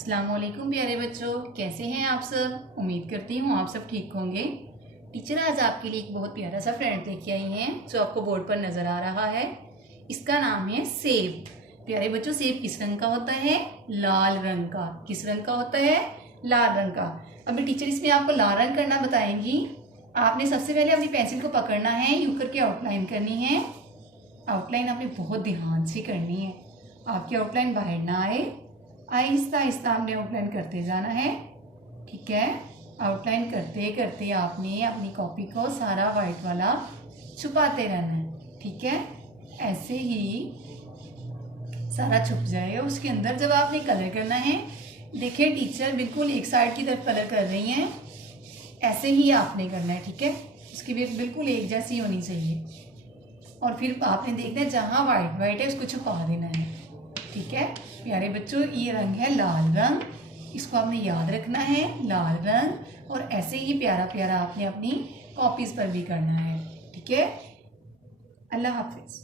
अस्सलाम वालेकुम प्यारे बच्चों, कैसे हैं आप सब। उम्मीद करती हूँ आप सब ठीक होंगे। टीचर आज आपके लिए एक बहुत प्यारा सा फ्रेंड लेके आई हैं जो आपको बोर्ड पर नज़र आ रहा है। इसका नाम है सेब। प्यारे बच्चों, सेब किस रंग का होता है? लाल रंग का। किस रंग का होता है? लाल रंग का। अभी टीचर इसमें आपको लाल रंग करना बताएंगी। आपने सबसे पहले अपनी पेंसिल को पकड़ना है, यूं करके आउटलाइन करनी है। आउटलाइन आपने बहुत ध्यान से करनी है, आपकी आउटलाइन बाहर ना आए। आहिस्ता आहिस्ता आपने आउटलाइन करते जाना है, ठीक है। आउटलाइन करते करते आपने अपनी कॉपी को सारा वाइट वाला छुपाते रहना है, ठीक है। ऐसे ही सारा छुप जाएगा। उसके अंदर जब आपने कलर करना है, देखिए टीचर बिल्कुल एक साइड की तरफ कलर कर रही हैं, ऐसे ही आपने करना है, ठीक है। उसकी भी बिल्कुल एक जैसी होनी चाहिए। और फिर आपने देखना है जहाँ वाइट वाइट है उसको छुपा देना है, ठीक है। प्यारे बच्चों, ये रंग है लाल रंग, इसको आपने याद रखना है, लाल रंग। और ऐसे ही प्यारा प्यारा आपने अपनी कॉपीज पर भी करना है, ठीक है। अल्लाह हाफिज।